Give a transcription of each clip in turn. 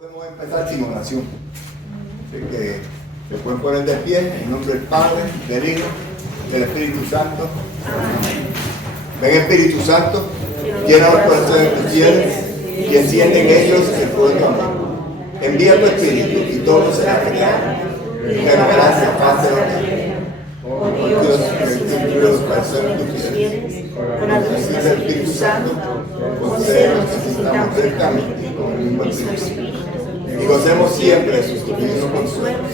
Podemos empezar sin oración. Así que se pueden poner de pie en nombre del Padre, del Hijo, del Espíritu Santo. Ven Espíritu Santo, llena los corazones de tus fieles y enciende en ellos el fuego de tu amor. Envía tu Espíritu y todo será creado y renovarás la faz de la tierra. Oh Dios, que los corazones de tus fieles, con la luz del Espíritu Santo, concédenos que sintamos rectamente con el mismo Espíritu. Y gocemos siempre de sus divinos consuelos.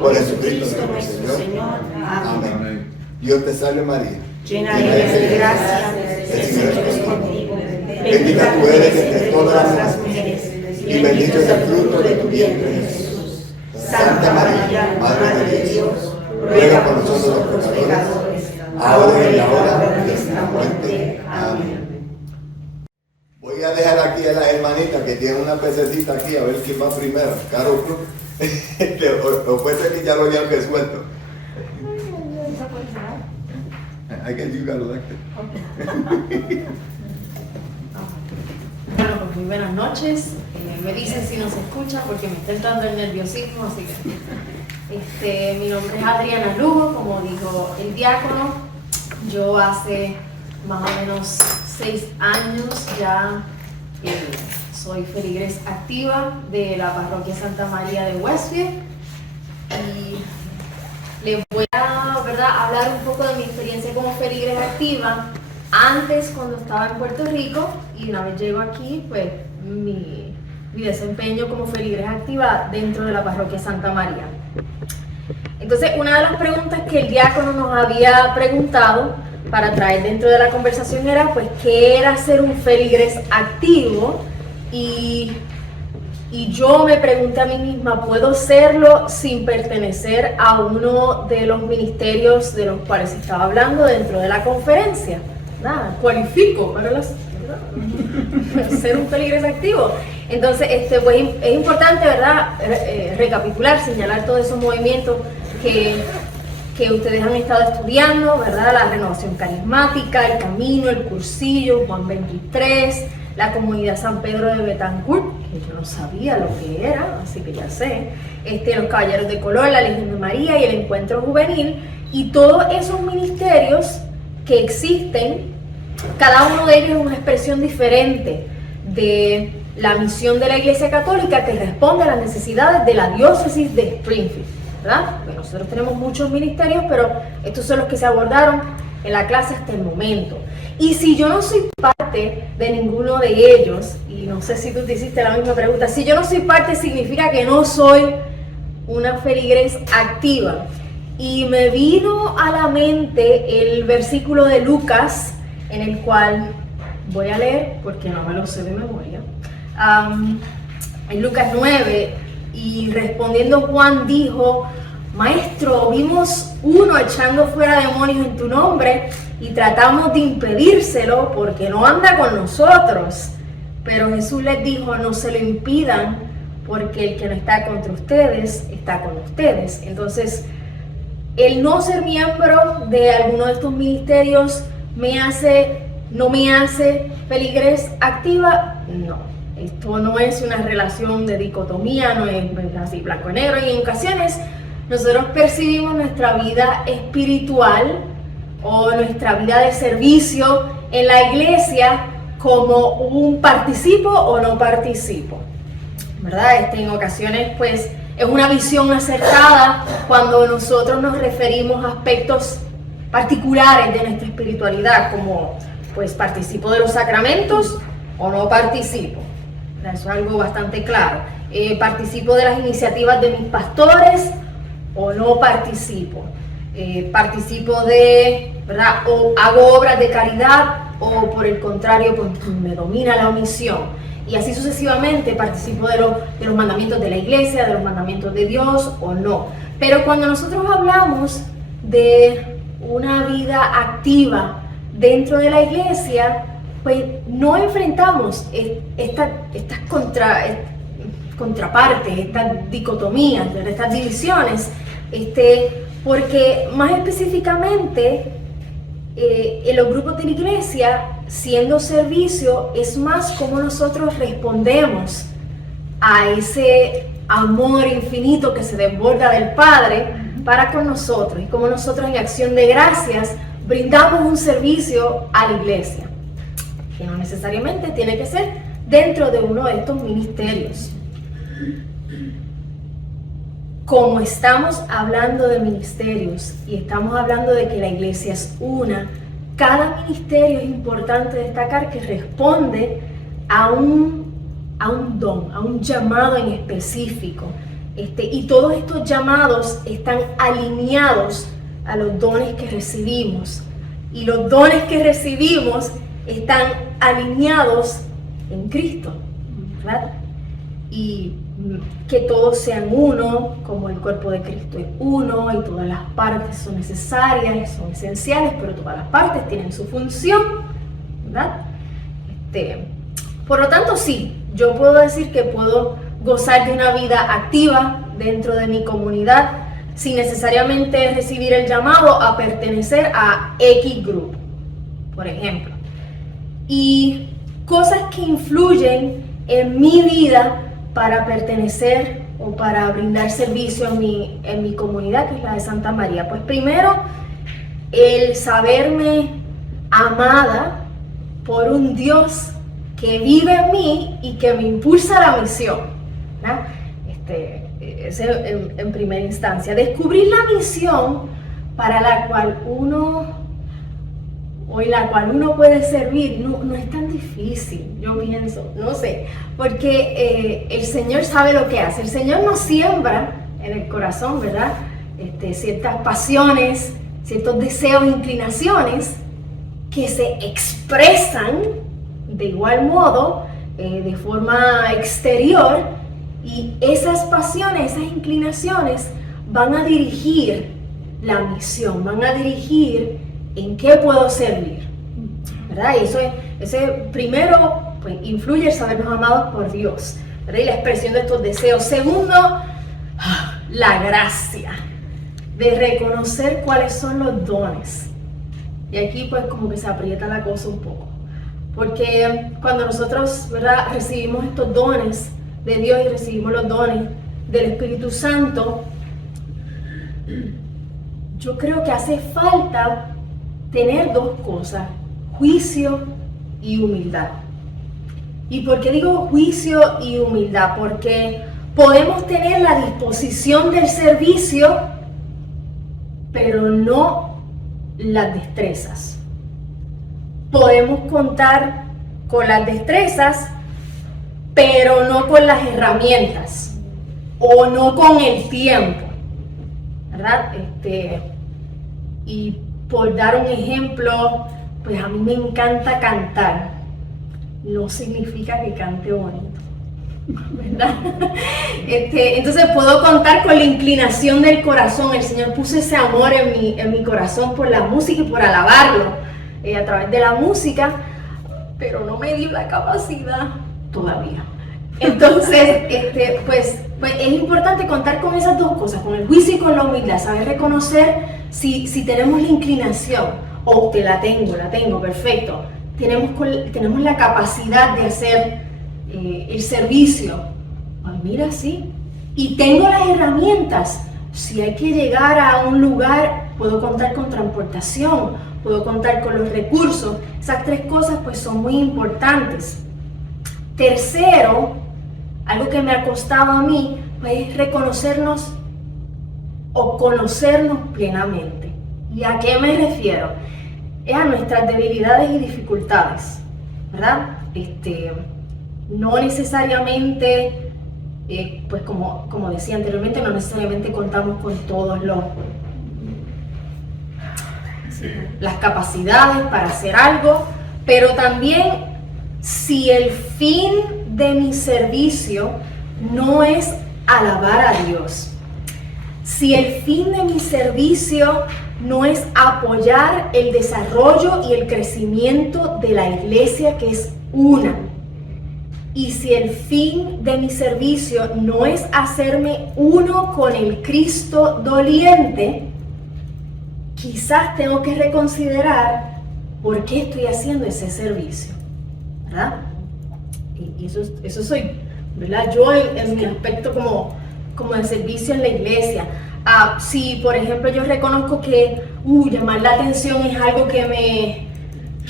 Por Jesucristo nuestro Señor. Amén. Dios te salve María, llena eres de gracia, el Señor es contigo. bendita tú eres entre todas las mujeres, y bendito es el fruto de tu vientre Jesús. Santa María, Madre de Dios, ruega por nosotros los pecadores, ahora y en la hora de nuestra muerte. Amén. Voy a dejar aquí a las hermanitas que tienen una pececita aquí, a ver quién va primero. Caro Cruz. O puede ser que ya lo hayan resuelto. I guess you got elected. Bueno, pues muy buenas noches. Me dicen si no se escucha porque me está entrando el nerviosismo, así que mi nombre es Adriana Lugo, como dijo el diácono. Yo hace más o menos 6 años ya soy feligres activa de la parroquia Santa María de Westfield y les voy a hablar un poco de mi experiencia como feligres activa antes cuando estaba en Puerto Rico y una vez llego aquí pues mi desempeño como feligres activa dentro de la parroquia Santa María. Entonces una de las preguntas que el diácono nos había preguntado para traer dentro de la conversación era pues qué era ser un feligres activo y yo me pregunté a mí misma, ¿puedo serlo sin pertenecer a uno de los ministerios de los cuales estaba hablando dentro de la conferencia? Nada, cualifico para ser un feligres activo. Entonces pues, es importante, ¿verdad? Recapitular, señalar todos esos movimientos que ustedes han estado estudiando, ¿verdad? La renovación carismática, el camino, el cursillo, Juan 23, la comunidad San Pedro de Betancourt, que yo no sabía lo que era, así que ya sé, los Caballeros de Color, la Legión de María y el Encuentro Juvenil, y todos esos ministerios que existen, cada uno de ellos es una expresión diferente de la misión de la Iglesia Católica que responde a las necesidades de la diócesis de Springfield, ¿verdad? Pues nosotros tenemos muchos ministerios, pero estos son los que se abordaron en la clase hasta el momento. Y si yo no soy parte de ninguno de ellos, y no sé si tú te hiciste la misma pregunta, si yo no soy parte significa que no soy una feligres activa. Y me vino a la mente el versículo de Lucas, en el cual voy a leer, porque no me lo sé de memoria, en Lucas 9, y respondiendo Juan dijo: Maestro, vimos uno echando fuera demonios en tu nombre y tratamos de impedírselo porque no anda con nosotros. Pero Jesús les dijo: no se lo impidan, porque el que no está contra ustedes está con ustedes. Entonces, el no ser miembro de alguno de estos ministerios no me hace feligres activa. No, esto no es una relación de dicotomía, no es así blanco y negro, y en ocasiones nosotros percibimos nuestra vida espiritual o nuestra vida de servicio en la iglesia como un participo o no participo, ¿verdad? En ocasiones pues es una visión acertada cuando nosotros nos referimos a aspectos particulares de nuestra espiritualidad, como pues participo de los sacramentos o no participo. Eso es algo bastante claro. Participo de las iniciativas de mis pastores o no participo. Participo de, ¿verdad? O hago obras de caridad o por el contrario pues me domina la omisión. Y así sucesivamente, participo de los mandamientos de la iglesia, de los mandamientos de Dios o no. Pero cuando nosotros hablamos de una vida activa dentro de la iglesia, pues no enfrentamos estas contrapartes, estas dicotomías, estas divisiones, porque más específicamente en los grupos de la iglesia, siendo servicio, es más como nosotros respondemos a ese amor infinito que se desborda del Padre para con nosotros. Y como nosotros en acción de gracias brindamos un servicio a la iglesia, que no necesariamente tiene que ser dentro de uno de estos ministerios. Como estamos hablando de ministerios y estamos hablando de que la iglesia es una, cada ministerio es importante destacar que responde a un don, a un llamado en específico. Y todos estos llamados están alineados a los dones que recibimos. Y los dones que recibimos están alineados en Cristo, ¿verdad? Y que todos sean uno, como el cuerpo de Cristo es uno, y todas las partes son necesarias, son esenciales, pero todas las partes tienen su función, ¿verdad? Por lo tanto, sí, yo puedo decir que puedo gozar de una vida activa dentro de mi comunidad sin necesariamente recibir el llamado a pertenecer a X grupo, por ejemplo. Y cosas que influyen en mi vida para pertenecer o para brindar servicio en mi comunidad, que es la de Santa María. Pues primero, el saberme amada por un Dios que vive en mí y que me impulsa a la misión, ¿no? En primera instancia. Descubrir la misión para la cual uno puede servir no es tan difícil, yo pienso, no sé, porque el Señor sabe lo que hace. El Señor nos siembra en el corazón, ¿verdad? Ciertas pasiones, ciertos deseos e inclinaciones que se expresan de igual modo, de forma exterior, y esas pasiones, esas inclinaciones van a dirigir la misión, van a dirigir en qué puedo servir, ¿verdad? Y ese primero, pues, influye el sabernos amados por Dios, ¿verdad? Y la expresión de estos deseos. Segundo, la gracia de reconocer cuáles son los dones. Y aquí pues como que se aprieta la cosa un poco. Porque cuando nosotros, ¿verdad?, recibimos estos dones de Dios y recibimos los dones del Espíritu Santo, yo creo que hace falta tener dos cosas: juicio y humildad. ¿Y por qué digo juicio y humildad? Porque podemos tener la disposición del servicio, pero no las destrezas. Podemos contar con las destrezas, pero no con las herramientas o no con el tiempo, ¿verdad? Y por dar un ejemplo, pues a mí me encanta cantar. No significa que cante bonito, ¿verdad? Entonces puedo contar con la inclinación del corazón. El Señor puso ese amor en mi corazón por la música y por alabarlo a través de la música, pero no me dio la capacidad todavía. Entonces, pues es importante contar con esas dos cosas, con el juicio y con la humildad, saber reconocer si tenemos la inclinación, o te la tengo, perfecto. Tenemos la capacidad de hacer el servicio. Pues mira, sí. Y tengo las herramientas. Si hay que llegar a un lugar, puedo contar con transportación, puedo contar con los recursos. Esas tres cosas pues son muy importantes. Tercero, algo que me ha costado a mí, pues es reconocernos o conocernos plenamente. ¿Y a qué me refiero? Es a nuestras debilidades y dificultades, ¿verdad? No necesariamente, pues como decía anteriormente, no necesariamente contamos con todos las capacidades para hacer algo, pero también si el fin de mi servicio no es alabar a Dios, si el fin de mi servicio no es apoyar el desarrollo y el crecimiento de la iglesia, que es una, y si el fin de mi servicio no es hacerme uno con el Cristo doliente, quizás tengo que reconsiderar por qué estoy haciendo ese servicio, ¿verdad? Y eso soy ¿verdad? Yo en mi aspecto como de servicio en la iglesia. Si, por ejemplo, yo reconozco que llamar la atención es algo que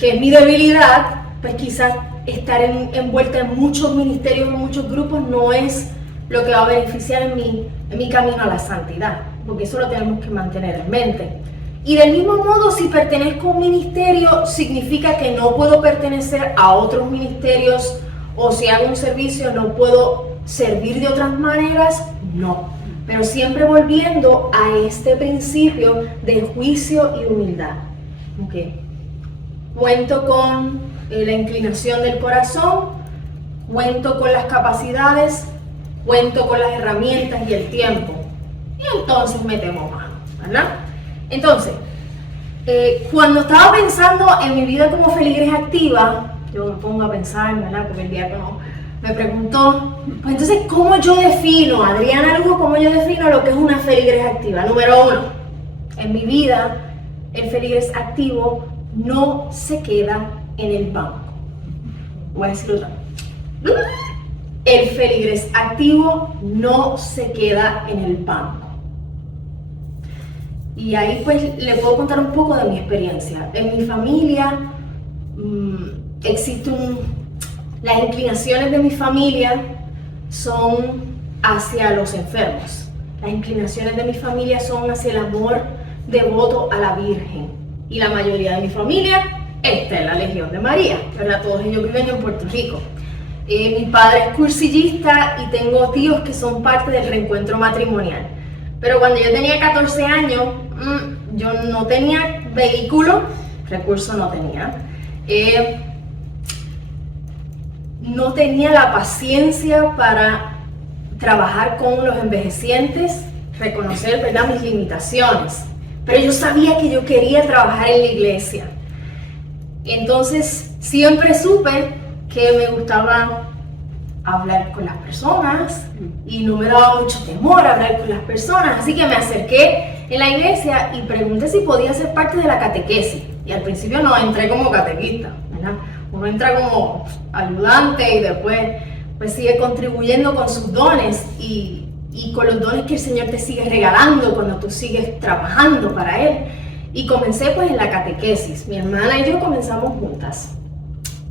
es mi debilidad, pues quizás estar envuelta en muchos ministerios, en muchos grupos, no es lo que va a beneficiar en mi camino a la santidad, porque eso lo tenemos que mantener en mente. Y del mismo modo, si pertenezco a un ministerio, significa que no puedo pertenecer a otros ministerios, o si hago un servicio, no puedo servir de otras maneras, no. Pero siempre volviendo a este principio de juicio y humildad. Okay. Cuento con la inclinación del corazón, cuento con las capacidades, cuento con las herramientas y el tiempo. Y entonces metemos mano, ¿verdad? Entonces, cuando estaba pensando en mi vida como feligres activa, yo me pongo a pensar, ¿verdad? Porque el diácono me preguntó, pues entonces, ¿cómo yo defino, Adriana Lugo, cómo yo defino lo que es una feligres activa? Número 1, en mi vida, el feligres activo no se queda en el banco. Voy a decirlo otra vez. El feligres activo no se queda en el banco. Y ahí pues le puedo contar un poco de mi experiencia. En mi familia las inclinaciones de mi familia son hacia los enfermos. Las inclinaciones de mi familia son hacia el amor devoto a la Virgen. Y la mayoría de mi familia está en la Legión de María, ¿verdad? Todos ellos viven en Puerto Rico. Mi padre es cursillista y tengo tíos que son parte del reencuentro matrimonial. Pero cuando yo tenía 14 años, yo no tenía vehículo, recursos no tenía. No tenía la paciencia para trabajar con los envejecientes, reconocer, ¿verdad?, mis limitaciones. Pero yo sabía que yo quería trabajar en la iglesia. Entonces siempre supe que me gustaba hablar con las personas y no me daba mucho temor hablar con las personas, así que me acerqué en la iglesia y pregunté si podía ser parte de la catequesis. Y al principio no entré como catequista, ¿verdad? Uno entra como ayudante y después pues sigue contribuyendo con sus dones y con los dones que el Señor te sigue regalando cuando tú sigues trabajando para Él. Y comencé pues en la catequesis. Mi hermana y yo comenzamos juntas.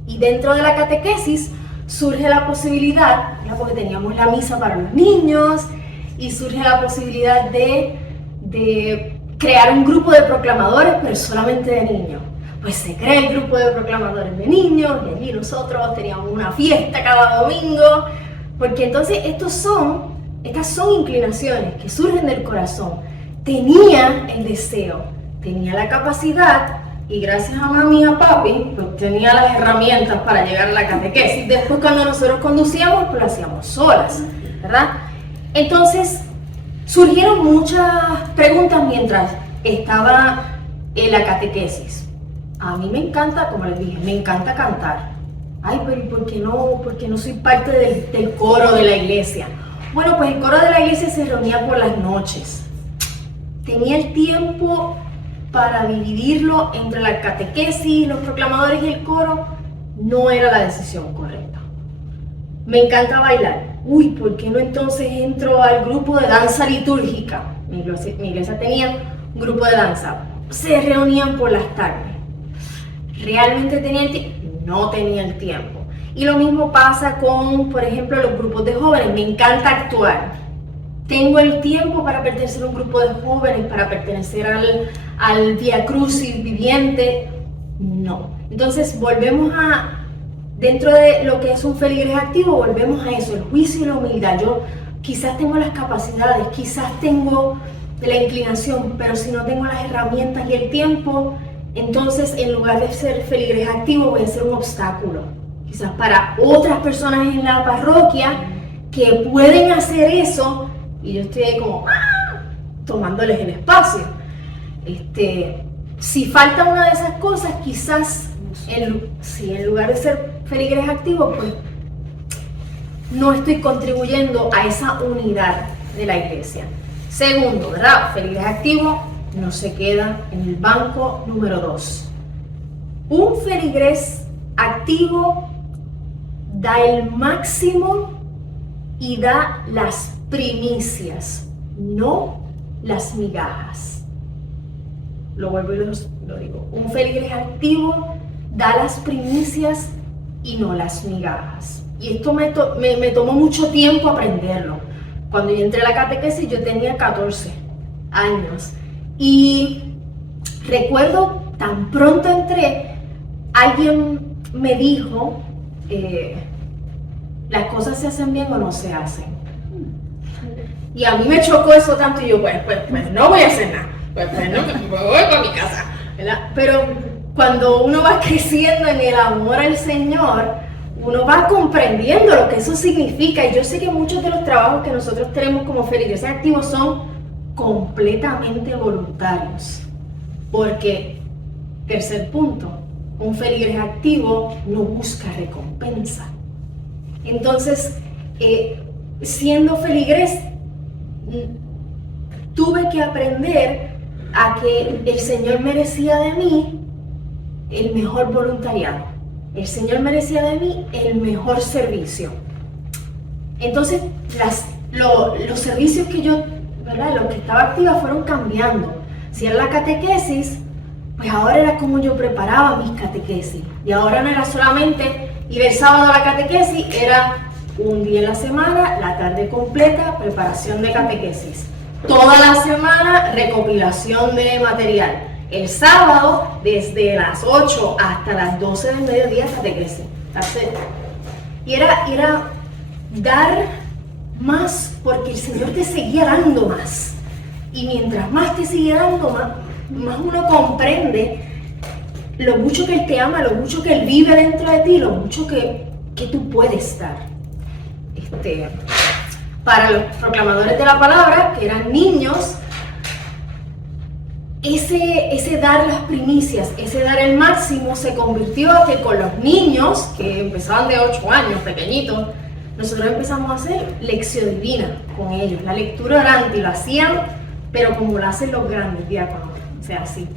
Y dentro de la catequesis surge la posibilidad, ¿verdad?, porque teníamos la misa para los niños, y surge la posibilidad de crear un grupo de proclamadores, pero solamente de niños. Pues se crea el grupo de proclamadores de niños, y allí nosotros teníamos una fiesta cada domingo, porque entonces estas son inclinaciones que surgen del corazón. Tenía el deseo, tenía la capacidad, y gracias a mami y a papi, pues tenía las herramientas para llegar a la catequesis. Después cuando nosotros conducíamos, pues lo hacíamos solas, ¿verdad? Entonces, surgieron muchas preguntas mientras estaba en la catequesis. A mí me encanta, como les dije, me encanta cantar. Ay, pero ¿y por qué no soy parte del coro de la iglesia? Bueno, pues el coro de la iglesia se reunía por las noches. Tenía el tiempo para dividirlo entre la catequesis, los proclamadores y el coro. No era la decisión correcta. Me encanta bailar. ¿Por qué no entonces entro al grupo de danza litúrgica? Mi iglesia tenía un grupo de danza. Se reunían por las tardes. ¿Realmente tenía el tiempo? No tenía el tiempo. Y lo mismo pasa con, por ejemplo, los grupos de jóvenes. Me encanta actuar. ¿Tengo el tiempo para pertenecer a un grupo de jóvenes, para pertenecer al Vía Crucis viviente? No. Entonces volvemos dentro de lo que es un feligres activo, volvemos a eso, el juicio y la humildad. Yo quizás tengo las capacidades, quizás tengo la inclinación, pero si no tengo las herramientas y el tiempo, entonces en lugar de ser feligres activo voy a ser un obstáculo. Quizás para otras personas en la parroquia que pueden hacer eso, y yo estoy ahí como tomándoles el espacio. Si falta una de esas cosas, quizás en lugar de ser feligres activos, pues no estoy contribuyendo a esa unidad de la iglesia. Segundo, ¿verdad? Feligres activos no se queda en el banco. Número 2. Un feligres activo da el máximo y da las primicias, no las migajas. Lo vuelvo y lo digo. Un feligres activo da las primicias y no las migajas. Y esto me tomó mucho tiempo aprenderlo. Cuando yo entré a la catequesis yo tenía 14 años. Y recuerdo, tan pronto entré, alguien me dijo, las cosas se hacen bien o no se hacen. Y a mí me chocó eso tanto y yo, pues no voy a hacer nada. Pues no, me voy para mi casa, ¿verdad? Pero cuando uno va creciendo en el amor al Señor, uno va comprendiendo lo que eso significa. Y yo sé que muchos de los trabajos que nosotros tenemos como feligreses activos son completamente voluntarios. Porque, tercer punto, un feligres activo no busca recompensa. Entonces, siendo feligres, tuve que aprender a que el Señor merecía de mí el mejor voluntariado. El Señor merecía de mí el mejor servicio. Entonces, los servicios que yo, ¿verdad?, los que estaba activa fueron cambiando. Si era la catequesis, pues ahora era como yo preparaba mis catequesis. Y ahora no era solamente ir el sábado a la catequesis, era un día en la semana, la tarde completa, preparación de catequesis. Toda la semana, recopilación de material. El sábado, desde las 8 hasta las 12 del mediodía, catequesis. Y era dar más, porque el Señor te seguía dando más. Y mientras más te sigue dando, más uno comprende lo mucho que Él te ama, lo mucho que Él vive dentro de ti, lo mucho que tú puedes dar. Para los proclamadores de la palabra, que eran niños, ese dar las primicias, ese dar el máximo, se convirtió a que con los niños, que empezaban de 8 años, pequeñitos, nosotros empezamos a hacer lección divina con ellos, la lectura orante, y lo hacían, pero como lo hacen los grandes diáconos, o sea, así.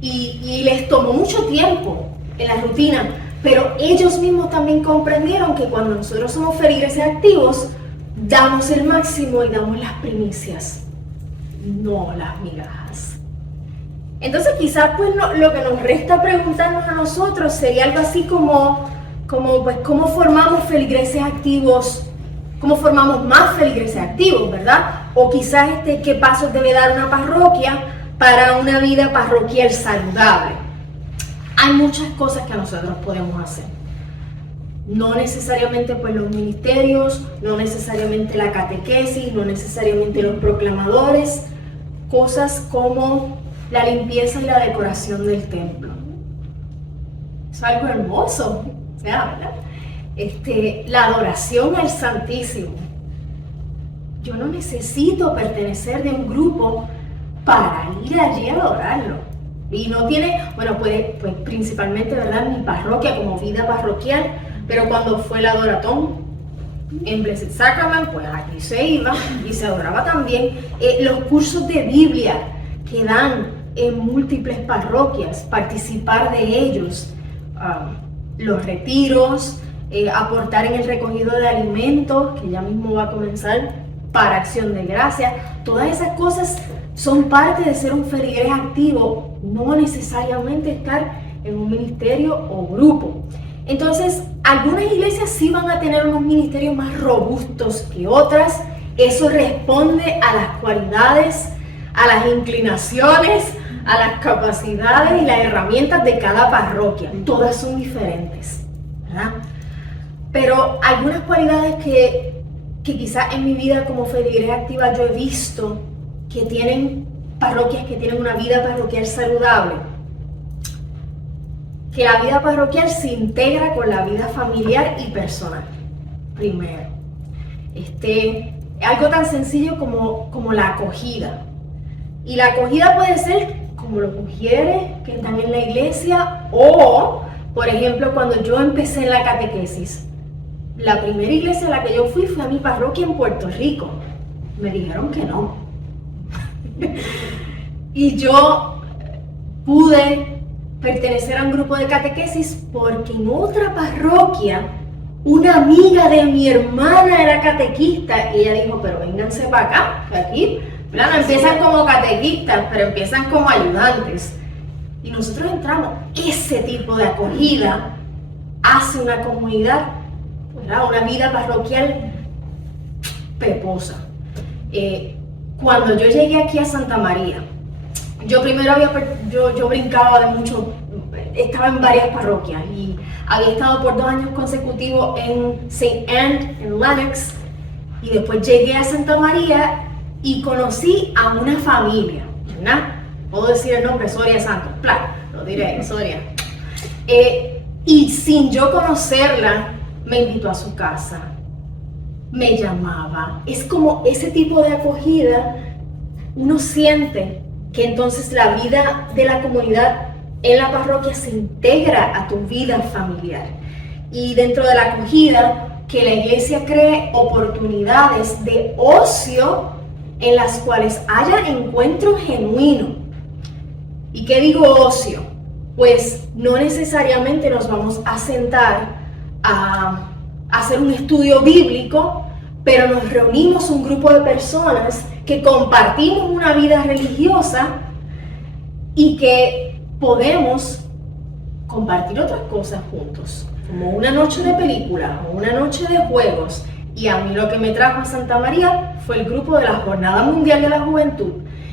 Y les tomó mucho tiempo en la rutina, pero ellos mismos también comprendieron que cuando nosotros somos feligreses activos, damos el máximo y damos las primicias, no las migajas. Entonces quizás pues lo que nos resta preguntarnos a nosotros sería algo así como pues cómo formamos feligreses activos, cómo formamos más feligreses activos, ¿verdad? O quizás qué pasos debe dar una parroquia para una vida parroquial saludable. Hay muchas cosas que nosotros podemos hacer. No necesariamente pues los ministerios, no necesariamente la catequesis, no necesariamente los proclamadores, cosas como la limpieza y la decoración del templo. Es algo hermoso, o sea, ¿verdad? La adoración al Santísimo. Yo no necesito pertenecer de un grupo para ir allí a adorarlo. Y no tiene, bueno, pues principalmente, ¿verdad?, en mi parroquia como vida parroquial, pero cuando fue el adoratón en Blessed Sacrament, pues aquí se iba y se adoraba también. Los cursos de Biblia que dan en múltiples parroquias, participar de ellos, los retiros, aportar en el recogido de alimentos, que ya mismo va a comenzar para Acción de Gracias. Todas esas cosas son parte de ser un feligres activo, no necesariamente estar en un ministerio o grupo. Entonces, algunas iglesias sí van a tener unos ministerios más robustos que otras. Eso responde a las cualidades, a las inclinaciones, a las capacidades y las herramientas de cada parroquia. Todas son diferentes, ¿verdad? Pero algunas cualidades que quizás en mi vida como feligres activa yo he visto que tienen parroquias que tienen una vida parroquial saludable. Que la vida parroquial se integra con la vida familiar y personal. Primero, algo tan sencillo como la acogida. Y la acogida puede ser como los mujeres que están en la iglesia, o, por ejemplo, cuando yo empecé en la catequesis, la primera iglesia a la que yo fui fue a mi parroquia en Puerto Rico. Me dijeron que no. Y yo pude pertenecer a un grupo de catequesis porque en otra parroquia una amiga de mi hermana era catequista y ella dijo, pero vénganse para acá, que aquí, ¿verdad? No empiezan como catequistas, pero empiezan como ayudantes. Y nosotros entramos, ese tipo de acogida hace una comunidad, ¿verdad? Una vida parroquial peposa. Cuando yo llegué aquí a Santa María, yo primero yo brincaba de mucho, estaba en varias parroquias y había estado por 2 años consecutivos en St. Anne, en Lenox, y después llegué a Santa María y conocí a una familia, ¿verdad? Puedo decir el nombre, Soria Santos, claro, lo diré, Soria. Y sin yo conocerla, me invitó a su casa, me llamaba. Es como ese tipo de acogida, uno siente que entonces la vida de la comunidad en la parroquia se integra a tu vida familiar. Y dentro de la acogida, que la iglesia cree oportunidades de ocio en las cuales haya encuentro genuino. ¿Y qué digo ocio? Pues no necesariamente nos vamos a sentar a hacer un estudio bíblico, pero nos reunimos un grupo de personas que compartimos una vida religiosa y que podemos compartir otras cosas juntos, como una noche de película o una noche de juegos. Y a mí lo que me trajo a Santa María fue el grupo de la Jornada Mundial de la Juventud,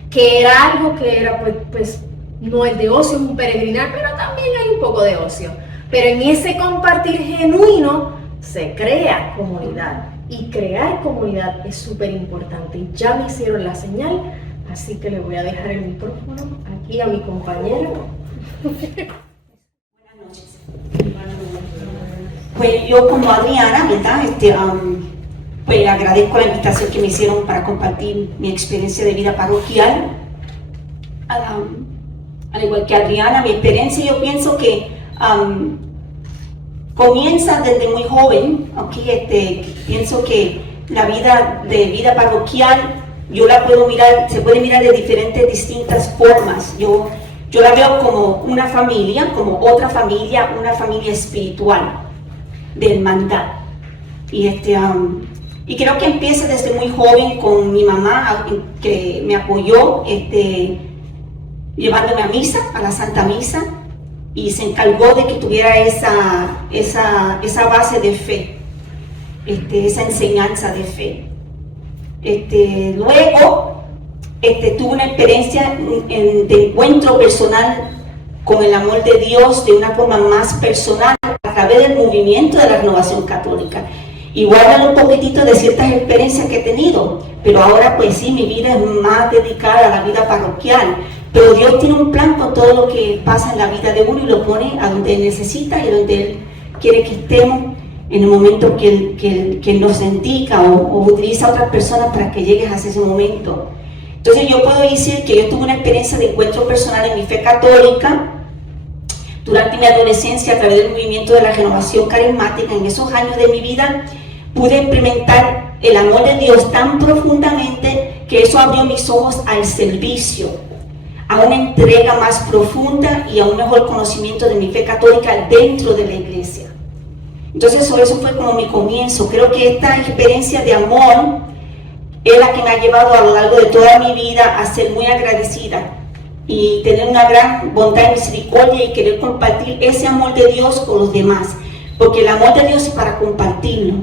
que era algo que era pues no es de ocio, es un peregrinar, pero también hay un poco de ocio. Pero en ese compartir genuino se crea comunidad, y crear comunidad es súper importante. Y ya me hicieron la señal, así que le voy a dejar el micrófono aquí a mi compañero. Buenas noches. Pues yo como Adriana, ¿verdad? Pues agradezco la invitación que me hicieron para compartir mi experiencia de vida parroquial. Al igual que Adriana, mi experiencia yo pienso que comienza desde muy joven, ¿okay? Pienso que la vida parroquial yo la puedo mirar, se puede mirar de diferentes, distintas formas. Yo la veo como una familia, como otra familia, una familia espiritual, de hermandad. Y creo que empieza desde muy joven con mi mamá, que me apoyó, llevándome a misa, a la Santa Misa, y se encargó de que tuviera esa base de fe, esa enseñanza de fe. Luego tuve una experiencia de encuentro personal con el amor de Dios de una forma más personal a través del movimiento de la Renovación Católica. Igual hablo un poquitito de ciertas experiencias que he tenido, pero ahora pues sí, mi vida es más dedicada a la vida parroquial. Pero Dios tiene un plan con todo lo que pasa en la vida de uno y lo pone a donde Él necesita y a donde Él quiere que estemos en el momento que Él nos indica o utiliza a otras personas para que llegues a ese momento. Entonces yo puedo decir que yo tuve una experiencia de encuentro personal en mi fe católica durante mi adolescencia a través del movimiento de la renovación carismática. En esos años de mi vida pude experimentar el amor de Dios tan profundamente que eso abrió mis ojos al servicio, a una entrega más profunda y a un mejor conocimiento de mi fe católica dentro de la iglesia. Entonces eso fue como mi comienzo. Creo que esta experiencia de amor es la que me ha llevado a lo largo de toda mi vida a ser muy agradecida y tener una gran bondad y misericordia y querer compartir ese amor de Dios con los demás, porque el amor de Dios es para compartirlo.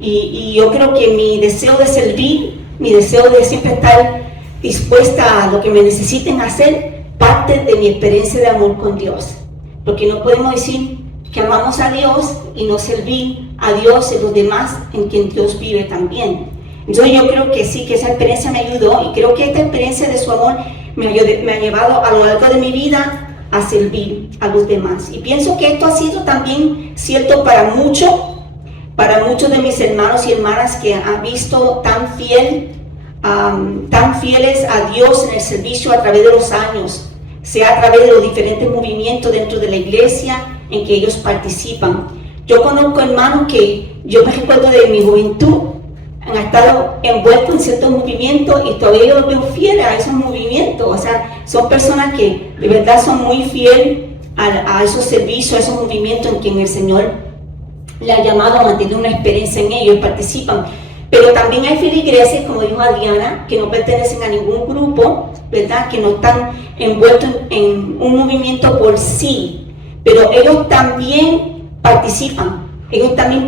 Y yo creo que mi deseo de servir, mi deseo de siempre estar dispuesta a lo que me necesiten hacer, parte de mi experiencia de amor con Dios, porque no podemos decir que amamos a Dios y no servir a Dios y los demás en quien Dios vive también. Entonces yo creo que sí, que esa experiencia me ayudó y creo que esta experiencia de su amor me ha llevado a lo largo de mi vida a servir a los demás. Y pienso que esto ha sido también cierto para muchos de mis hermanos y hermanas que han visto tan fieles a Dios en el servicio a través de los años, sea a través de los diferentes movimientos dentro de la iglesia en que ellos participan. Yo conozco hermanos que yo me recuerdo de mi juventud, han estado envueltos en ciertos movimientos y todavía yo los veo fieles a esos movimientos. O sea, son personas que de verdad son muy fieles a esos servicios, a esos movimientos en que el Señor le ha llamado a mantener una experiencia en ellos, participan. Pero también hay filigresias, como dijo Adriana, que no pertenecen a ningún grupo, ¿verdad? Que no están envueltos en un movimiento por sí, pero ellos también participan, ellos también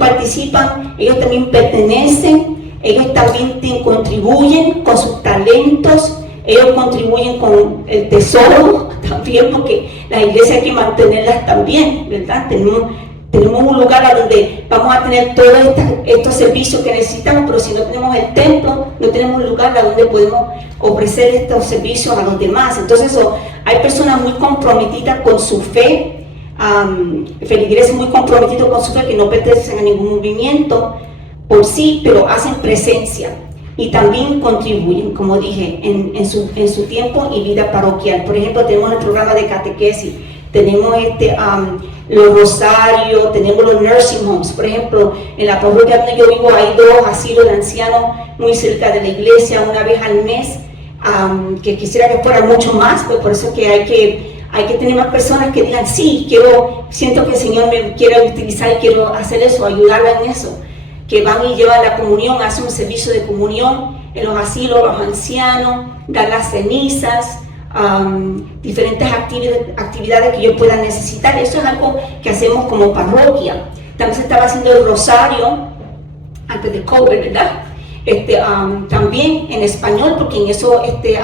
pertenecen, ellos también contribuyen con sus talentos, ellos contribuyen con el tesoro también, porque las iglesias hay que mantenerlas también, ¿verdad? Tenemos un lugar a donde vamos a tener todos estos servicios que necesitamos, pero si no tenemos el templo, no tenemos un lugar a donde podemos ofrecer estos servicios a los demás. Entonces hay personas muy comprometidas con su fe, feligreses muy comprometidos con su fe, que no pertenecen a ningún movimiento por sí, pero hacen presencia y también contribuyen, como dije, en su tiempo y vida parroquial. Por ejemplo, tenemos el programa de catequesis, tenemos los rosarios, tenemos los nursing homes. Por ejemplo, en la parroquia donde yo vivo hay 2 asilos de ancianos muy cerca de la iglesia, una vez al mes, que quisiera que fuera mucho más, pues por eso que hay que tener más personas que digan, sí, siento que el Señor me quiere utilizar y quiero hacer eso, ayudarla en eso, que van y llevan la comunión, hacen un servicio de comunión en los asilos, los ancianos, dan las cenizas, diferentes actividades que ellos puedan necesitar. Eso es algo que hacemos como parroquia. También se estaba haciendo el rosario antes de COVID, ¿verdad? También en español, porque en esos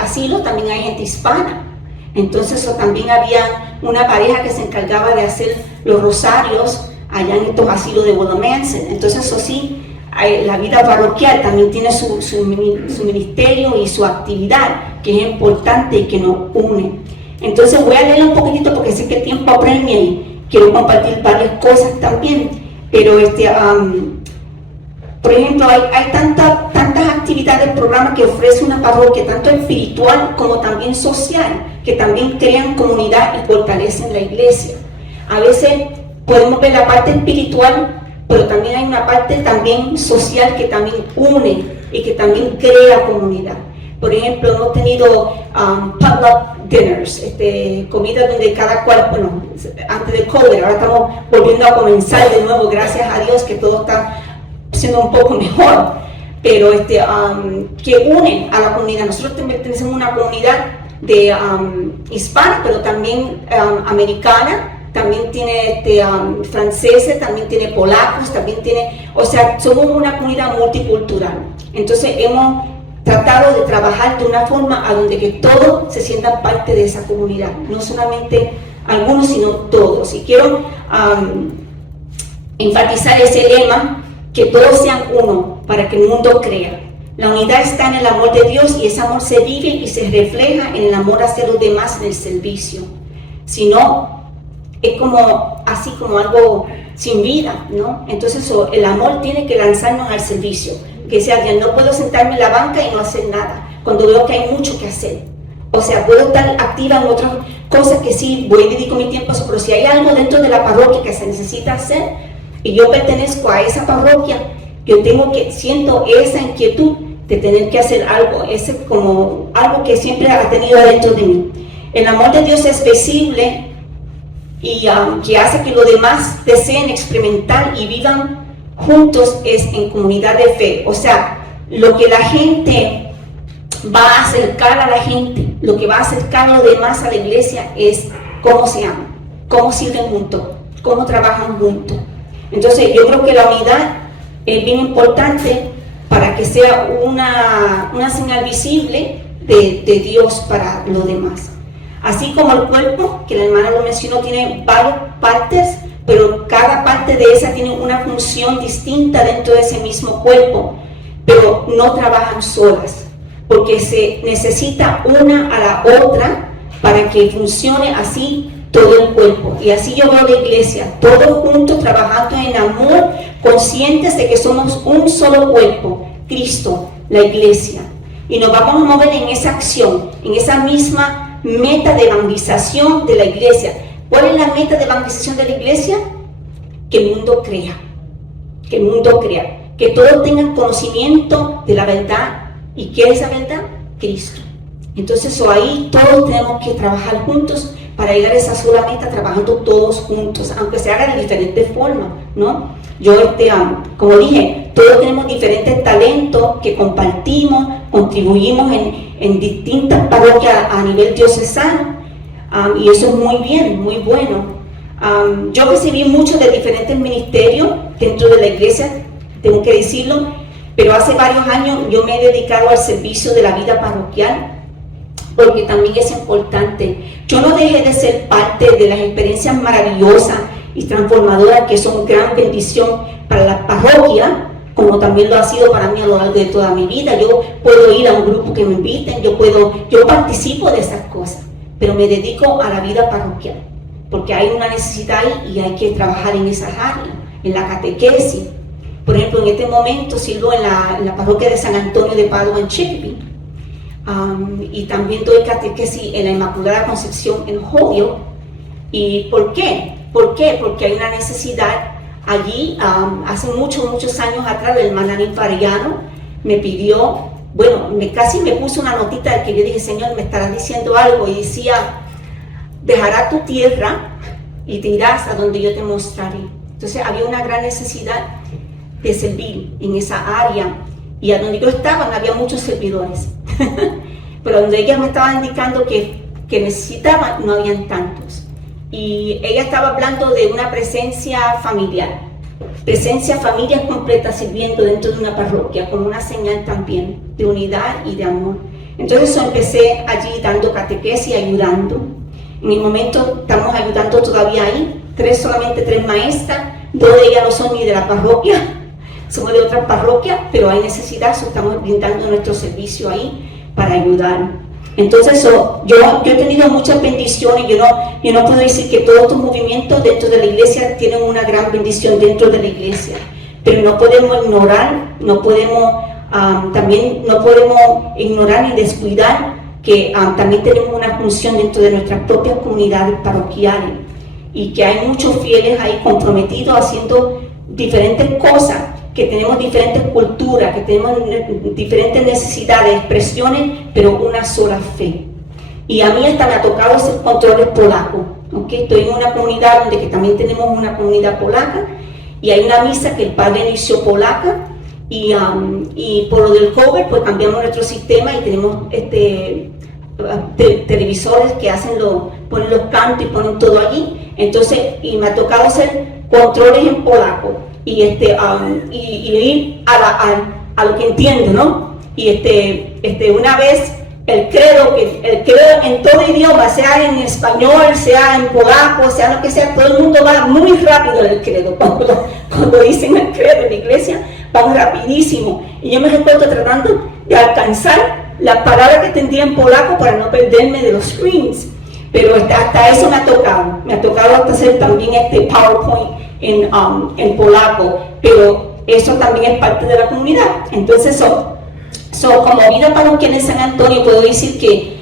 asilos también hay gente hispana. Entonces también había una pareja que se encargaba de hacer los rosarios allá en estos asilos de Willimanson. Entonces eso sí, la vida parroquial también tiene su ministerio y su actividad, que es importante y que nos une. Entonces voy a leer un poquitito porque sé que el tiempo apremia y quiero compartir varias cosas también, pero por ejemplo, hay tantas actividades, programas que ofrece una parroquia, tanto espiritual como también social, que también crean comunidad y fortalecen la iglesia. A veces podemos ver la parte espiritual, pero también hay una parte también social que también une y que también crea comunidad. Por ejemplo, hemos tenido potluck dinners, comidas donde cada cual, bueno, antes de COVID, ahora estamos volviendo a comenzar de nuevo, gracias a Dios que todo está siendo un poco mejor, pero que une a la comunidad. Nosotros pertenecemos a una comunidad de hispana, pero también americana. También tiene franceses, también tiene polacos, también tiene, o sea, somos una comunidad multicultural. Entonces hemos tratado de trabajar de una forma a donde que todos se sientan parte de esa comunidad, no solamente algunos, sino todos. Y quiero enfatizar ese lema, que todos sean uno para que el mundo crea. La unidad está en el amor de Dios y ese amor se vive y se refleja en el amor hacia los demás en el servicio. Si no, es así como algo sin vida, ¿no? Entonces el amor tiene que lanzarnos al servicio. Que sea, no puedo sentarme en la banca y no hacer nada, cuando veo que hay mucho que hacer. O sea, puedo estar activa en otras cosas que sí, voy a dedicar mi tiempo a eso, pero si hay algo dentro de la parroquia que se necesita hacer, y yo pertenezco a esa parroquia, yo siento esa inquietud de tener que hacer algo, es como algo que siempre ha tenido dentro de mí. El amor de Dios es visible y que hace que los demás deseen experimentar y vivan juntos es en comunidad de fe. O sea, lo que la gente va a acercar a la gente, lo que va a acercar a los demás a la iglesia es cómo se aman, cómo sirven juntos, cómo trabajan juntos. Entonces yo creo que la unidad es bien importante para que sea una señal visible de Dios para los demás. Así como el cuerpo, que la hermana lo mencionó, tiene varias partes, pero cada parte de esa tiene una función distinta dentro de ese mismo cuerpo, pero no trabajan solas, porque se necesita una a la otra para que funcione así todo el cuerpo. Y así yo veo la iglesia, todos juntos trabajando en amor, conscientes de que somos un solo cuerpo, Cristo, la iglesia. Y nos vamos a mover en esa acción, en esa misma meta de evangelización de la iglesia. ¿Cuál es la meta de evangelización de la iglesia? Que el mundo crea, que el mundo crea, que todos tengan conocimiento de la verdad. ¿Y qué es esa verdad? Cristo. Entonces ahí todos tenemos que trabajar juntos para llegar a esa sola meta trabajando todos juntos, aunque se haga de diferentes formas, ¿no? Yo, como dije, todos tenemos diferentes talentos que compartimos, contribuimos en distintas parroquias a nivel diocesano, y eso es muy bien, muy bueno. Yo recibí muchos de diferentes ministerios dentro de la iglesia, tengo que decirlo, pero hace varios años yo me he dedicado al servicio de la vida parroquial, porque también es importante. Yo no dejé de ser parte de las experiencias maravillosas y transformadoras que son gran bendición para la parroquia, como también lo ha sido para mí a lo largo de toda mi vida. Yo puedo ir a un grupo que me inviten, yo participo de esas cosas, pero me dedico a la vida parroquial, porque hay una necesidad y hay que trabajar en esas áreas, en la catequesis. Por ejemplo, en este momento sirvo en la parroquia de San Antonio de Padua en Chicopee, y también doy catequesis en la Inmaculada Concepción en Holyoke. ¿Y por qué? Porque hay una necesidad allí. Hace muchos años atrás, la hermana Ninfa Arellano me pidió, casi me puso una notita de que yo dije, Señor, me estarás diciendo algo, y decía, dejarás tu tierra y te irás a donde yo te mostraré. Entonces había una gran necesidad de servir en esa área, y a donde yo estaba no había muchos servidores, pero donde ella me estaba indicando que necesitaban, no habían tantos. Y ella estaba hablando de una presencia familiar completa sirviendo dentro de una parroquia, como una señal también de unidad y de amor. Entonces empecé allí dando catequesis, ayudando. En el momento estamos ayudando todavía ahí, solamente tres maestras, 2 de ellas no son ni de la parroquia, somos de otras parroquias, pero hay necesidad, estamos brindando nuestro servicio ahí para ayudar. Entonces yo he tenido muchas bendiciones. Yo no puedo decir que todos estos movimientos dentro de la iglesia tienen una gran bendición dentro de la iglesia, pero no podemos ignorar, también no podemos ignorar ni descuidar que también tenemos una función dentro de nuestras propias comunidades parroquiales, y que hay muchos fieles ahí comprometidos haciendo diferentes cosas, que tenemos diferentes culturas, que tenemos diferentes necesidades, expresiones, pero una sola fe. Y a mí hasta me ha tocado hacer controles polacos, ¿okay? Estoy en una comunidad donde que también tenemos una comunidad polaca, y hay una misa que el padre inició polaca, y por lo del COVID pues cambiamos nuestro sistema y tenemos televisores que ponen los cantos y ponen todo allí. Entonces, y me ha tocado hacer controles en polaco, y ir a lo que entiendo, ¿no? Y una vez el credo en todo idioma, sea en español, sea en polaco, sea lo que sea, todo el mundo va muy rápido en el credo. Cuando dicen el credo en la iglesia, van rapidísimo. Y yo me recuerdo tratando de alcanzar las palabras que tendría en polaco para no perderme de los screens. Pero hasta eso me ha tocado hasta hacer también PowerPoint en polaco, pero eso también es parte de la comunidad. Entonces, como vida parroquial en San Antonio, puedo decir que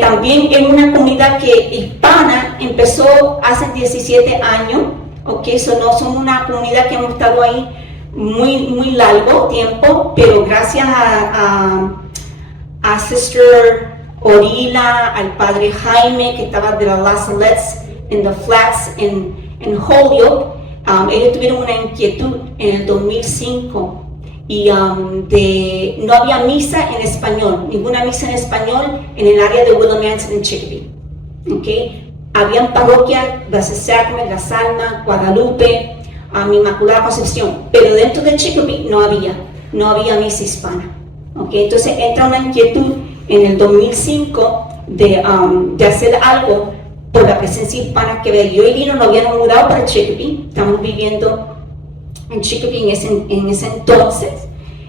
también es una comunidad que hispana empezó hace 17 años, ¿okay? No somos una comunidad que hemos estado ahí muy largo tiempo, pero gracias a Sister Orila, al padre Jaime, que estaba de la Las Salettes en The Flats en Holyoke. Ellos tuvieron una inquietud en el 2005 y no había misa en español, ninguna misa en español en el área de Willimanson en Chicopee. ¿Okay? Habían parroquias, Blessed Sacrament, Las Almas, Guadalupe, Inmaculada Concepción, pero dentro de Chicopee no había misa hispana. ¿Okay? Entonces entra una inquietud en el 2005 de hacer algo por la presencia hispana que había. Yo y Lino nos habíamos mudado para Chicopee, estamos viviendo en Chicopee en ese entonces.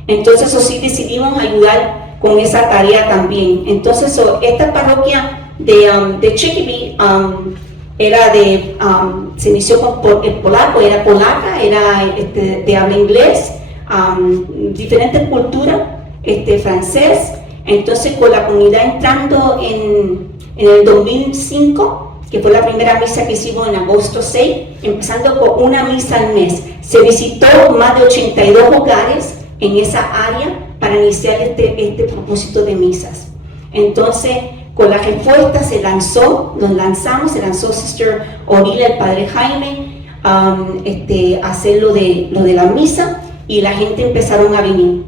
Entonces sí decidimos ayudar con esa tarea también. Entonces esta parroquia de Chicopee se inició con el polaco, era polaca, era de habla inglés, diferentes culturas, francés. Entonces con la comunidad entrando en el 2005, que fue la primera misa que hicimos en agosto 6, empezando con una misa al mes. Se visitó más de 82 hogares en esa área para iniciar este propósito de misas. Entonces, con la respuesta se lanzó Sister Orila, el padre Jaime, a hacer lo de la misa, y la gente empezaron a venir.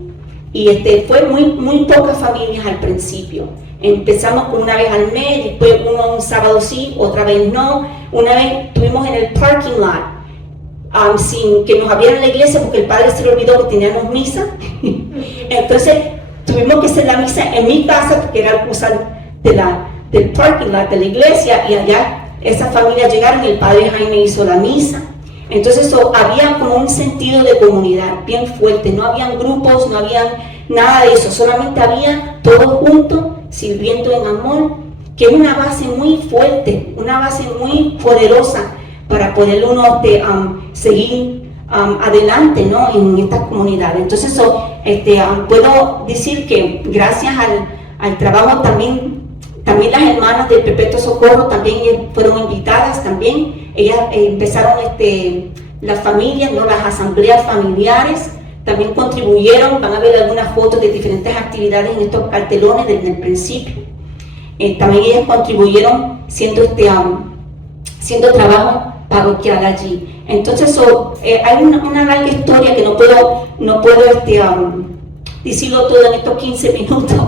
Y fue muy pocas familias al principio. Empezamos con una vez al mes, después un sábado sí, otra vez no. Una vez estuvimos en el parking lot, sin que nos abrieran la iglesia porque el padre se le olvidó que teníamos misa. Entonces tuvimos que hacer la misa en mi casa porque era el usar del parking lot de la iglesia, y allá esas familias llegaron y el padre Jaime hizo la misa. Entonces había como un sentido de comunidad bien fuerte, no habían grupos, no había nada de eso, solamente había todos juntos sirviendo en amor, que es una base muy fuerte, una base muy poderosa para poder uno seguir adelante, ¿no?, en estas comunidades. Entonces puedo decir que gracias al trabajo también las hermanas del Perpetuo Socorro también fueron invitadas también. Ellas empezaron las familias, ¿no?, las asambleas familiares, también contribuyeron. Van a ver algunas fotos de diferentes actividades en estos cartelones desde el principio. También ellas contribuyeron siendo trabajo parroquial allí. Entonces hay una larga historia que no puedo decirlo todo en estos 15 minutos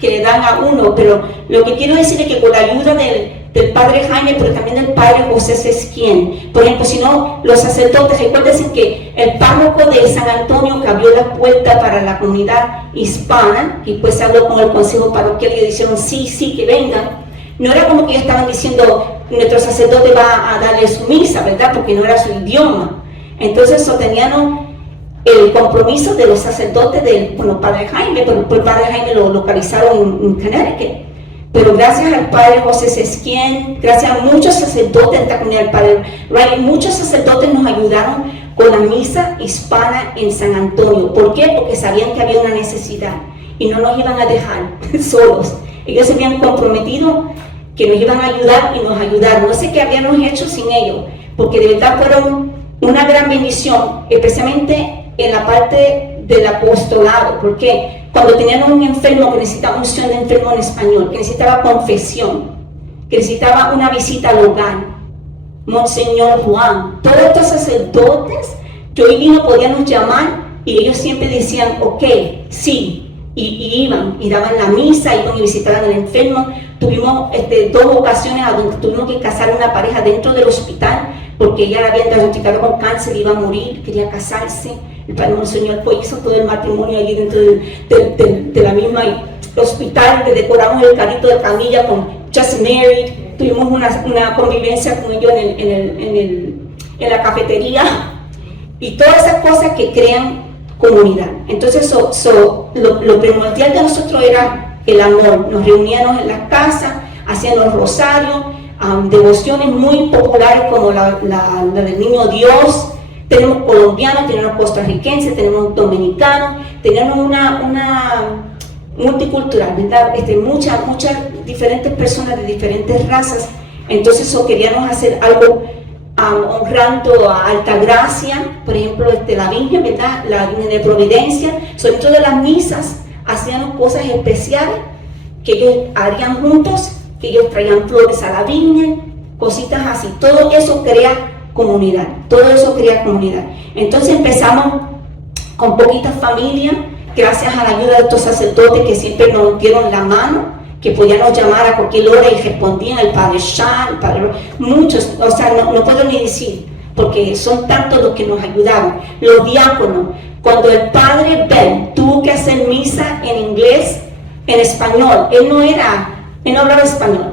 que le dan a uno, pero lo que quiero decir es que con la ayuda del padre Jaime, pero también del padre José Sesquien, por ejemplo, si no, los sacerdotes, recuerden que el párroco de San Antonio, que abrió la puerta para la comunidad hispana, y pues se habló con el consejo parroquial y dijeron sí, que vengan, no era como que ellos estaban diciendo, nuestro sacerdote va a darle su misa, ¿verdad?, porque no era su idioma. Entonces tenían el compromiso de los sacerdotes del padre Jaime, pero el padre Jaime lo localizaron en Connecticut. Pero gracias al padre José Sesquien, gracias a muchos sacerdotes de esta comunidad, el padre Riley, muchos sacerdotes nos ayudaron con la misa hispana en San Antonio. ¿Por qué? Porque sabían que había una necesidad y no nos iban a dejar solos. Ellos se habían comprometido que nos iban a ayudar y nos ayudaron. No sé qué habíamos hecho sin ellos, porque de verdad fueron una gran bendición, especialmente en la parte del apostolado, porque cuando teníamos un enfermo que necesitaba unción de enfermo en español, que necesitaba confesión, que necesitaba una visita al hogar, Monseñor Juan, todos estos sacerdotes que hoy día no podíamos llamar, y ellos siempre decían, ok, sí, y iban, y daban la misa, iban y visitaban al enfermo. Tuvimos 2 ocasiones a donde tuvimos que casar una pareja dentro del hospital, porque ella la había diagnosticado con cáncer, iba a morir, quería casarse. El padre Monseñor pues hizo todo el matrimonio allí dentro de la misma hospital. Le decoramos el carrito de camilla con Just Married. Tuvimos una convivencia con ellos en la cafetería, y todas esas cosas que crean comunidad. Entonces lo primordial de nosotros era el amor. Nos reuníamos en las casas, hacían los rosarios, devociones muy populares como la del Niño Dios. Tenemos colombianos, tenemos costarricenses, tenemos dominicanos, tenemos una multicultural, ¿verdad? Muchas diferentes personas de diferentes razas. Entonces queríamos hacer algo honrando a Altagracia, por ejemplo, la Virgen, ¿verdad?, la Virgen de Providencia. Dentro de las misas hacían cosas especiales que ellos harían juntos, que ellos traían flores a la Virgen, cositas así. Todo eso crea comunidad, todo eso crea comunidad. Entonces empezamos con poquitas familias, gracias a la ayuda de estos sacerdotes que siempre nos dieron la mano, que podíamos llamar a cualquier hora y respondían, el padre Shah, el padre, muchos, o sea, no puedo ni decir, porque son tantos los que nos ayudaban. Los diáconos, cuando el padre Ben tuvo que hacer misa en inglés, en español, él no hablaba español,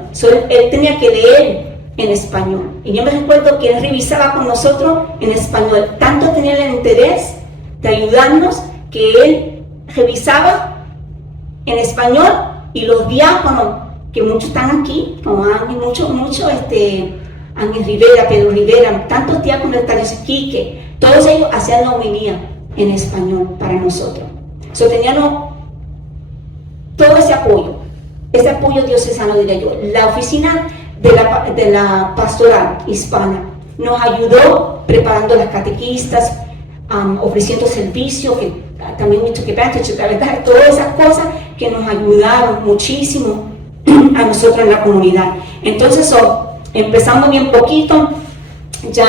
él tenía que leer en español, y yo me recuerdo que él revisaba con nosotros en español. Tanto tenía el interés de ayudarnos que él revisaba en español, y los diáconos, que muchos están aquí, como Ángel, Ángel Rivera, Pedro Rivera, tantos diáconos de Quique, todos ellos hacían la homilía en español para nosotros. Teníamos todo ese apoyo diocesano, diría yo. La oficina de la pastoral hispana nos ayudó preparando las catequistas, ofreciendo servicio, que también mucho que todas esas cosas que nos ayudaron muchísimo a nosotros en la comunidad. Entonces empezando bien poquito, ya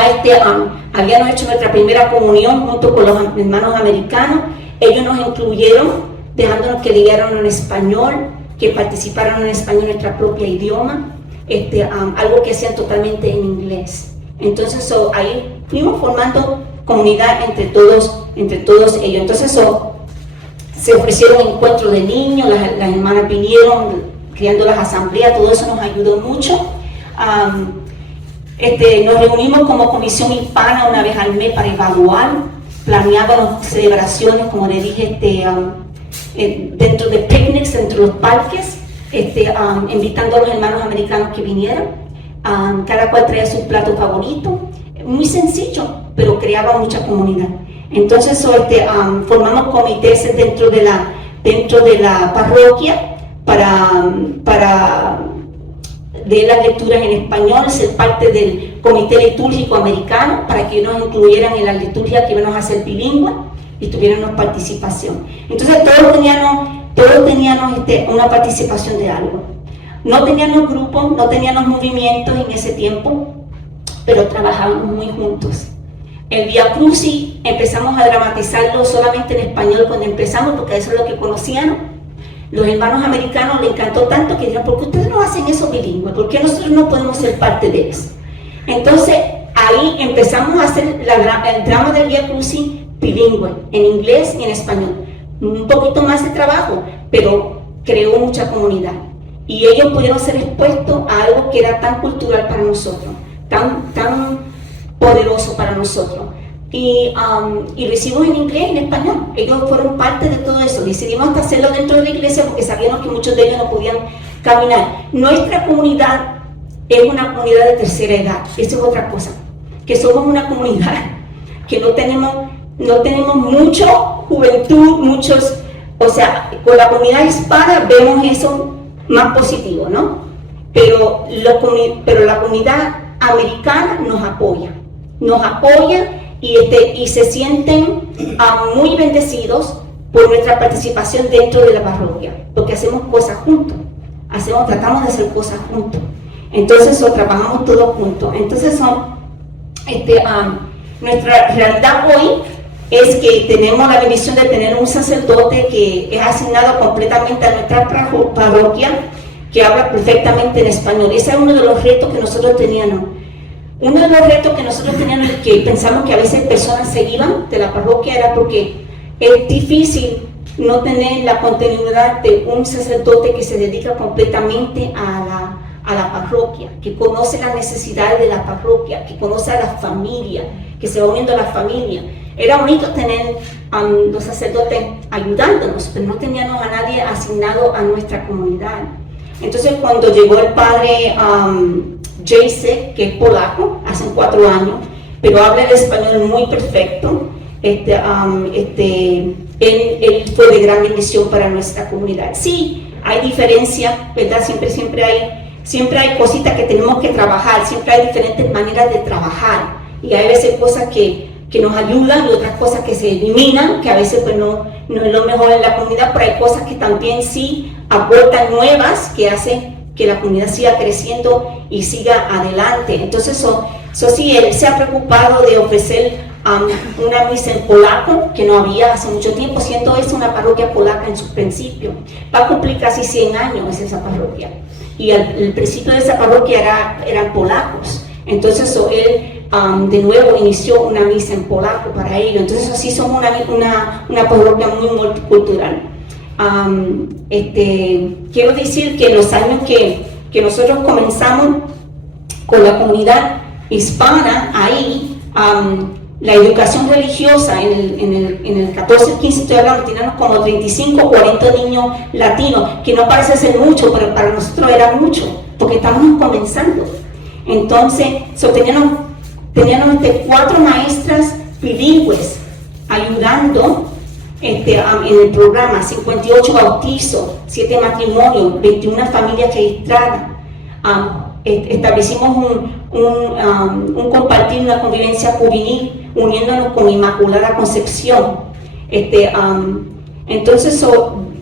habíamos hecho nuestra primera comunión junto con los hermanos americanos. Ellos nos incluyeron, dejándonos que leyeran en español, que participaran en español en nuestra propia idioma, algo que hacían totalmente en inglés. Entonces ahí fuimos formando comunidad entre todos ellos. Entonces se ofrecieron encuentros de niños, las hermanas vinieron creando las asambleas, todo eso nos ayudó mucho. Nos reunimos como comisión hispana una vez al mes para evaluar, planeábamos celebraciones, como le dije, dentro de picnics, dentro de los parques, invitando a los hermanos americanos que vinieran. Cada cual traía su plato favorito, muy sencillo, pero creaba mucha comunidad. Entonces formamos comités dentro de la parroquia para leer las lecturas en español, ser parte del comité litúrgico americano para que nos incluyeran en la liturgia que íbamos a hacer bilingüe y tuviéramos participación. Entonces todos teníamos una participación de algo. No teníamos grupos, no teníamos movimientos en ese tiempo, pero trabajábamos muy juntos. El Via Crucis empezamos a dramatizarlo solamente en español cuando empezamos, porque eso es lo que conocían. Los hermanos americanos les encantó tanto que dijeron, ¿por qué ustedes no hacen eso bilingüe? ¿Por qué nosotros no podemos ser parte de eso? Entonces ahí empezamos a hacer el drama del Via Crucis bilingüe, en inglés y en español. Un poquito más de trabajo, pero creó mucha comunidad. Y ellos pudieron ser expuestos a algo que era tan cultural para nosotros, tan poderoso para nosotros. Y lo hicimos en inglés y en español. Ellos fueron parte de todo eso. Decidimos hasta hacerlo dentro de la iglesia porque sabíamos que muchos de ellos no podían caminar. Nuestra comunidad es una comunidad de tercera edad. Eso es otra cosa. Que somos una comunidad que no tenemos mucha juventud, o sea, con la comunidad hispana vemos eso más positivo, ¿no? Pero la comunidad americana nos apoya y se sienten muy bendecidos por nuestra participación dentro de la parroquia, porque hacemos cosas juntos, tratamos de hacer cosas juntos, entonces trabajamos todos juntos. Entonces nuestra realidad hoy es que tenemos la bendición de tener un sacerdote que es asignado completamente a nuestra parroquia, que habla perfectamente en español. Ese es uno de los retos que nosotros teníamos. Uno de los retos que nosotros teníamos, que pensamos que a veces personas se iban de la parroquia, era porque es difícil no tener la continuidad de un sacerdote que se dedica completamente a la parroquia, que conoce las necesidades de la parroquia, que conoce a la familia, que se va uniendo a la familia. Era bonito tener los sacerdotes ayudándonos, pero no teníamos a nadie asignado a nuestra comunidad. Entonces cuando llegó el padre Jacek, que es polaco, hace 4 años, pero habla el español muy perfecto, él fue de gran bendición para nuestra comunidad. Sí, hay diferencia, ¿verdad? Siempre hay cositas que tenemos que trabajar, siempre hay diferentes maneras de trabajar, y hay veces cosas que nos ayudan y otras cosas que se eliminan, que a veces pues no es lo mejor en la comunidad, pero hay cosas que también sí aportan nuevas, que hacen que la comunidad siga creciendo y siga adelante. Entonces sí, él se ha preocupado de ofrecer una misa en polaco, que no había hace mucho tiempo, siendo esa una parroquia polaca en su principio. Va a cumplir casi 100 años esa parroquia, y el principio de esa parroquia eran polacos. Entonces él de nuevo inició una misa en polaco para ellos. Entonces así somos una parroquia muy multicultural. Quiero decir que en los años que nosotros comenzamos con la comunidad hispana, ahí la educación religiosa en el 14-15, estoy hablando, teníamos como 35 o 40 niños latinos, que no parece ser mucho, pero para nosotros era mucho, porque estábamos comenzando. Entonces teníamos 4 maestras bilingües ayudando en el programa, 58 bautizos, 7 matrimonios, 21 familias registradas. Establecimos un compartir, una convivencia juvenil, uniéndonos con Inmaculada Concepción. Entonces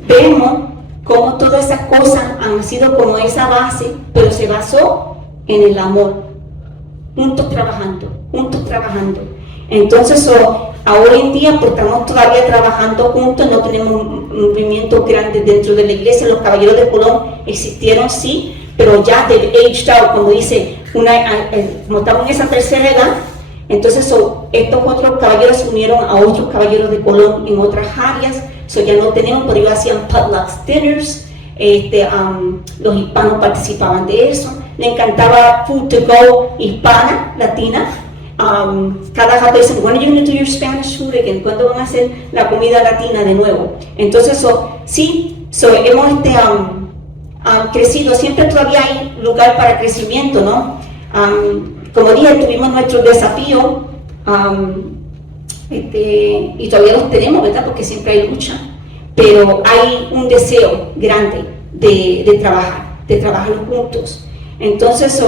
vemos cómo todas esas cosas han sido como esa base, pero se basó en el amor, juntos trabajando. Entonces, hoy en día, pues estamos todavía trabajando juntos, no tenemos un movimiento grande dentro de la iglesia. Los caballeros de Colón existieron, sí, pero ya they've aged out, como dice, como estamos en esa tercera edad. Entonces, estos otros caballeros se unieron a otros caballeros de Colón en otras áreas. Ya no tenemos, pero ellos hacían potluck dinners. Los hispanos participaban de eso. Le encantaba food to go hispana, latina. Cada rato dicen, when are you going to do your Spanish food again? ¿Cuándo van a hacer la comida latina de nuevo? Entonces, sí, hemos crecido. Siempre todavía hay lugar para crecimiento, ¿no? Como dije, tuvimos nuestro desafío y todavía los tenemos, ¿verdad? Porque siempre hay lucha, pero hay un deseo grande de trabajar juntos. Entonces,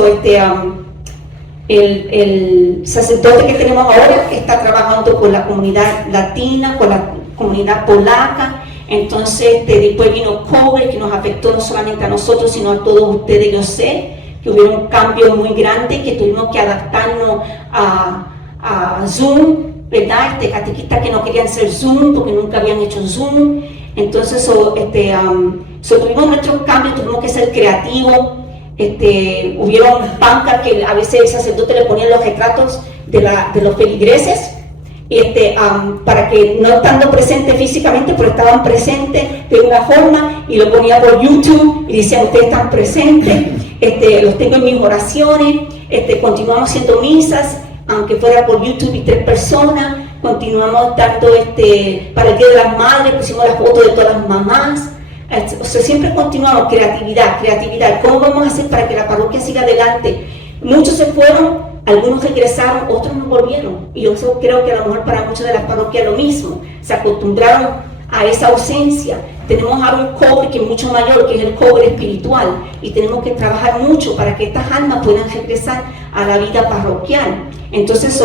el sacerdote que tenemos ahora está trabajando con la comunidad latina, con la comunidad polaca. Entonces, después vino COVID, que nos afectó no solamente a nosotros, sino a todos ustedes. Yo sé que hubo un cambio muy grande, que tuvimos que adaptarnos a Zoom, ¿verdad? Catequistas que no querían hacer Zoom porque nunca habían hecho Zoom. Entonces, tuvimos nuestros cambios, tuvimos que ser creativos. Hubieron bancas que a veces el sacerdote le ponía los retratos de los feligreses, para que no estando presentes físicamente, pero estaban presentes de una forma, y lo ponía por YouTube y decían, ustedes están presentes, los tengo en mis oraciones. Continuamos haciendo misas, aunque fuera por YouTube y 3 personas. Continuamos dando para el Día de las Madres, pusimos las fotos de todas las mamás. Siempre continuamos creatividad. ¿Cómo vamos a hacer para que la parroquia siga adelante? Muchos se fueron, algunos regresaron, otros no volvieron. Y yo creo que a lo mejor para muchas de las parroquias lo mismo. Se acostumbraron a esa ausencia. Tenemos ahora un cobre que es mucho mayor, que es el cobre espiritual. Y tenemos que trabajar mucho para que estas almas puedan regresar a la vida parroquial. Entonces,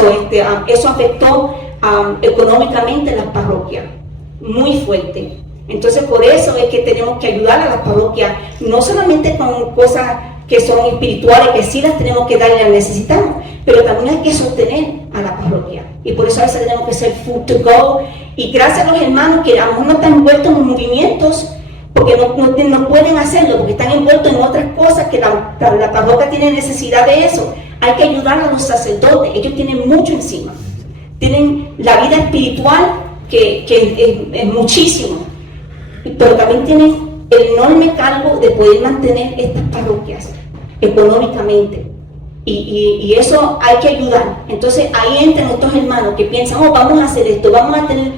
eso afectó económicamente a las parroquias, muy fuerte. Entonces, por eso es que tenemos que ayudar a las parroquias, no solamente con cosas que son espirituales, que sí las tenemos que dar y las necesitamos, pero también hay que sostener a la parroquia. Y por eso a veces tenemos que ser food to go. Y gracias a los hermanos que a lo mejor no están envueltos en movimientos, porque no pueden hacerlo, porque están envueltos en otras cosas que la parroquia tiene necesidad de eso. Hay que ayudar a los sacerdotes, ellos tienen mucho encima. Tienen la vida espiritual que es muchísimo, pero también tienen el enorme cargo de poder mantener estas parroquias económicamente. Y eso hay que ayudar. Entonces ahí entran estos hermanos que piensan, vamos a hacer esto, vamos a tener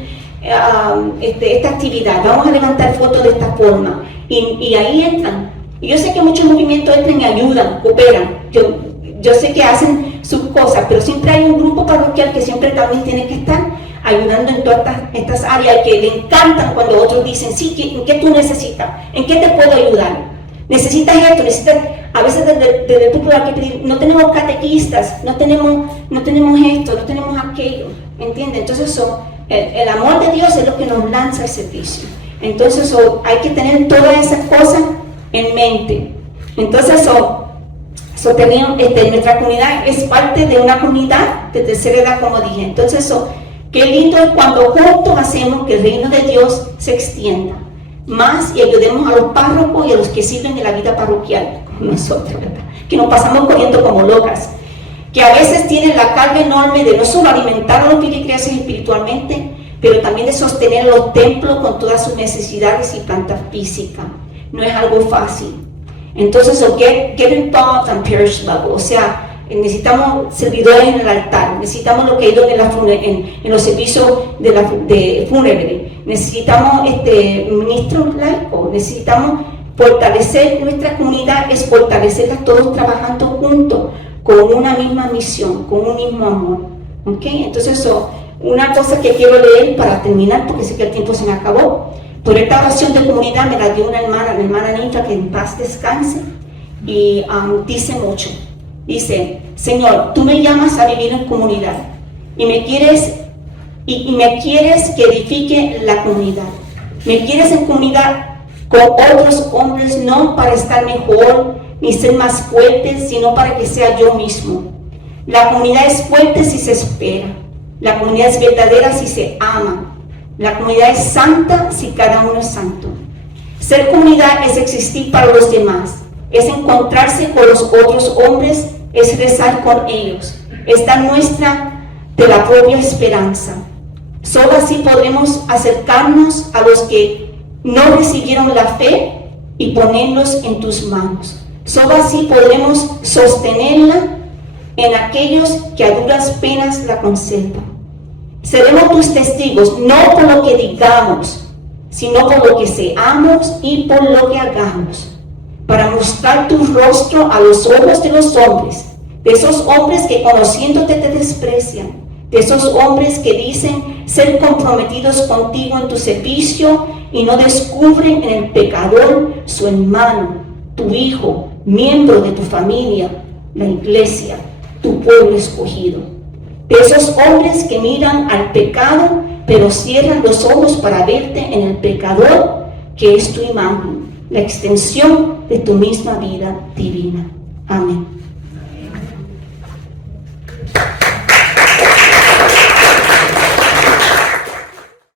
esta actividad, vamos a levantar fotos de esta forma. Y ahí entran. Y yo sé que muchos movimientos entran y ayudan, cooperan. Yo sé que hacen sus cosas, pero siempre hay un grupo parroquial que siempre también tiene que estar ayudando en todas estas áreas, que le encantan cuando otros dicen, sí, ¿en qué tú necesitas? ¿En qué te puedo ayudar? Necesitas esto, a veces desde tu pueblo hay que pedir, no tenemos catequistas, no tenemos esto, no tenemos aquello, ¿entiendes? Entonces el amor de Dios es lo que nos lanza el servicio. Entonces hay que tener todas esas cosas en mente. Entonces nuestra comunidad es parte de una comunidad de tercera edad, como dije. Entonces qué lindo es cuando juntos hacemos que el reino de Dios se extienda más y ayudemos a los párrocos y a los que sirven en la vida parroquial, como nosotros, ¿verdad? Que nos pasamos corriendo como locas, que a veces tienen la carga enorme de no solo alimentar a los feligreses espiritualmente, pero también de sostener los templos con todas sus necesidades y plantas físicas. No es algo fácil. Entonces, get involved on parish level, o sea, necesitamos servidores en el altar, necesitamos lo que hay en los servicios de fúnebre, necesitamos ministros laicos, necesitamos fortalecer nuestra comunidad, es fortalecerlas todos trabajando juntos, con una misma misión, con un mismo amor. ¿Okay? Entonces, una cosa que quiero leer para terminar, porque sé que el tiempo se me acabó. Por esta oración de comunidad me la dio una hermana, la hermana Ninfa, que en paz descanse, y dice mucho. Dice, Señor, tú me llamas a vivir en comunidad y me quieres que edifique la comunidad. Me quieres en comunidad con otros hombres, no para estar mejor ni ser más fuerte, sino para que sea yo mismo. La comunidad es fuerte si se espera. La comunidad es verdadera si se ama. La comunidad es santa si cada uno es santo. Ser comunidad es existir para los demás, es encontrarse con los otros hombres, es rezar con ellos, es dar muestra de la propia esperanza. Solo así podremos acercarnos a los que no recibieron la fe y ponerlos en tus manos. Solo así podremos sostenerla en aquellos que a duras penas la conservan. Seremos tus testigos, no por lo que digamos, sino por lo que seamos y por lo que hagamos, para mostrar tu rostro a los ojos de los hombres, de esos hombres que conociéndote te desprecian, de esos hombres que dicen ser comprometidos contigo en tu servicio y no descubren en el pecador su hermano, tu hijo, miembro de tu familia, la iglesia, tu pueblo escogido. De esos hombres que miran al pecado, pero cierran los ojos para verte en el pecador, que es tu imagen, la extensión de tu misma vida divina. Amén.